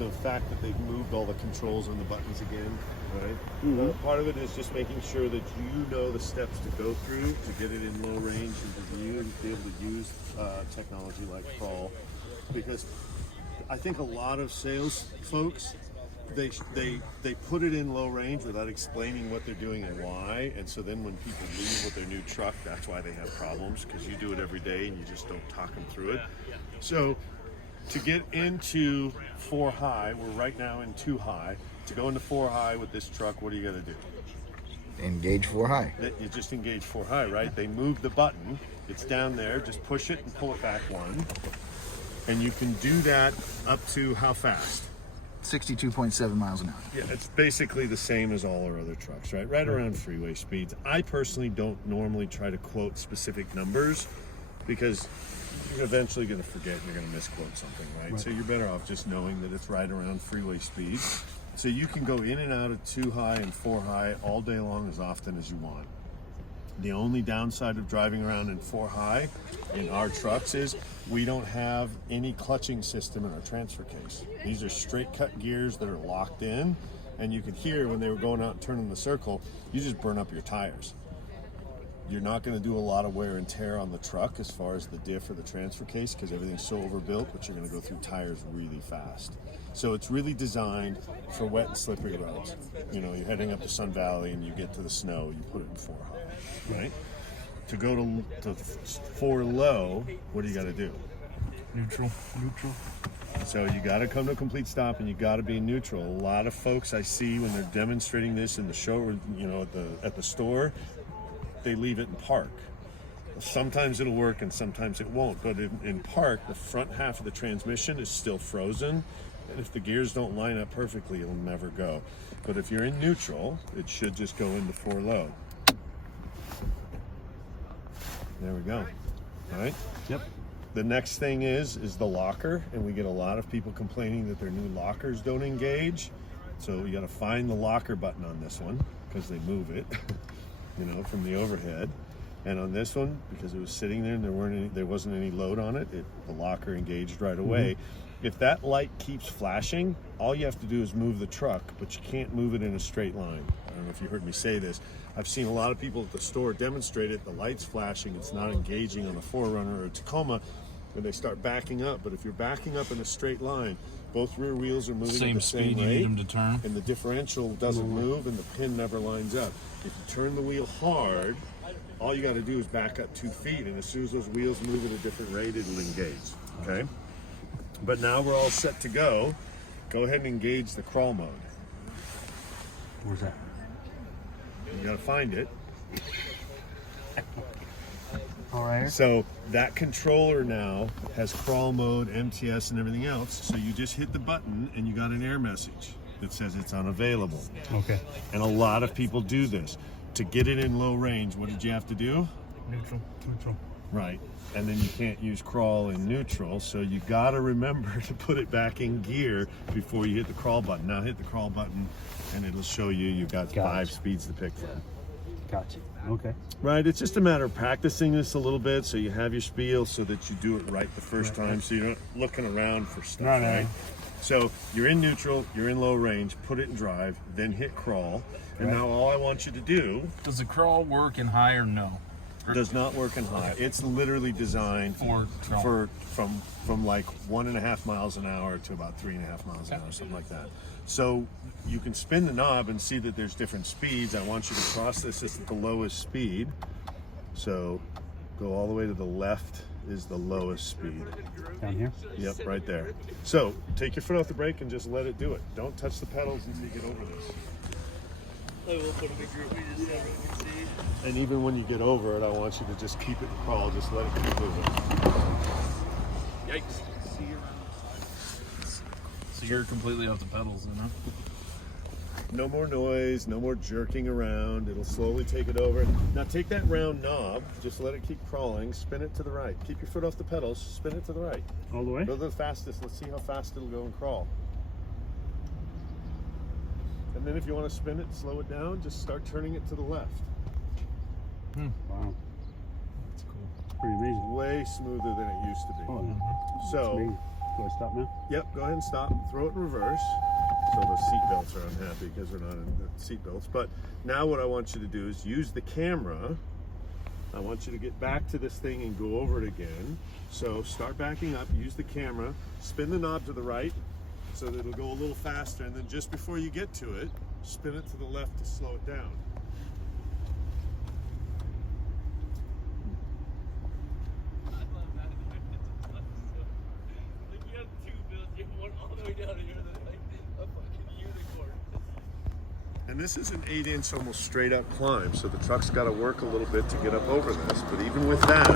the fact that they've moved all the controls and the buttons again, right? Part of it is just making sure that you know the steps to go through to get it in low range and to be able to use technology like crawl, because I think a lot of sales folks, they put it in low range without explaining what they're doing and why, and so then when people leave with their new truck, that's why they have problems, because you do it every day and you just don't talk them through it. So to get into 4 high, we're right now in 2 high. To go into 4 high with this truck, what do you got to do? Engage 4 high. You just engage 4 high, right? They move the button, it's down there, just push it and pull it back 1. And you can do that up to how fast? 62.7 miles an hour. Yeah, it's basically the same as all our other trucks, right? Right around freeway speeds. I personally don't normally try to quote specific numbers because you're eventually going to forget and you're going to misquote something, right? So you're better off just knowing that it's right around freeway speeds. So you can go in and out of 2 high and 4 high all day long as often as you want. The only downside of driving around in 4 high in our trucks is we don't have any clutching system in our transfer case. These are straight cut gears that are locked in, and you could hear when they were going out and turning the circle, you just burn up your tires. You're not going to do a lot of wear and tear on the truck as far as the diff or the transfer case because everything's so overbuilt, but you're going to go through tires really fast. So it's really designed for wet and slippery roads. You know, you're heading up to Sun Valley and you get to the snow, you put it in 4 high, right? To go to 4 low, what do you got to do? Neutral. So you got to come to a complete stop and you got to be in neutral. A lot of folks I see when they're demonstrating this in the show, or you know, at the store, they leave it in park. Sometimes it'll work and sometimes it won't, but in park, the front half of the transmission is still frozen, and if the gears don't line up perfectly, it'll never go. But if you're in neutral, it should just go into 4 low. There we go. All right? Yep. The next thing is the locker, and we get a lot of people complaining that their new lockers don't engage. So you got to find the locker button on this one because they move it, you know, from the overhead. And on this one, because it was sitting there and there wasn't any load on it, the locker engaged right away. If that light keeps flashing, all you have to do is move the truck, but you can't move it in a straight line. I don't know if you heard me say this. I've seen a lot of people at the store demonstrate it. The light's flashing, it's not engaging on a 4Runner or a Tacoma, and they start backing up. But if you're backing up in a straight line, both rear wheels are moving at the same speed you rate, need them to turn, and the differential doesn't move, and the pin never lines up. If you turn the wheel hard, all you got to do is back up 2 feet, and as soon as those wheels move at a different rate, it'll engage, okay? But now we're all set to go. Go ahead and engage the crawl mode. Where's that? You got to find it. All right. So that controller now has crawl mode, MTS, and everything else. So you just hit the button, and you got an error message that says it's unavailable. Okay. And a lot of people do this. To get it in low range, what did you have to do? Neutral. Right. And then you can't use crawl in neutral, so you got to remember to put it back in gear before you hit the crawl button. Now hit the crawl button, and it'll show you you've got 5 speeds to pick from. Gotcha. Okay. Right, it's just a matter of practicing this a little bit so you have your spiel so that you do it right the first time, so you're not looking around for stuff, right? So you're in neutral, you're in low range, put it in drive, then hit crawl, and now all I want you to do... Does the crawl work in high or no? Does not work in high. It's literally designed from like 1.5 miles an hour to about 3.5 miles an hour, something like that. So you can spin the knob and see that there's different speeds. I want you to cross this at the lowest speed. So go all the way to the left is the lowest speed. Down here? Yep, right there. So take your foot off the brake and just let it do it. Don't touch the pedals until you get over this. And even when you get over it, I want you to just keep it in crawl. Just let it keep moving. Yikes. So you're completely off the pedals then, huh? No more noise, no more jerking around. It'll slowly take it over. Now take that round knob, just let it keep crawling, spin it to the right. Keep your foot off the pedals, spin it to the right. All the way? Go the fastest. Let's see how fast it'll go and crawl. And then if you want to spin it, slow it down, just start turning it to the left. Wow. That's cool. Pretty amazing. Way smoother than it used to be. Oh, So Do I stop now? Yep, go ahead and stop. Throw it in reverse. So the seat belts are unhappy because we're not in the seat belts. But now what I want you to do is use the camera. I want you to get back to this thing and go over it again. So start backing up, use the camera, spin the knob to the right so that it'll go a little faster, and then just before you get to it, spin it to the left to slow it down. And this is an 8-inch almost straight up climb, so the truck's got to work a little bit to get up over this. But even with that,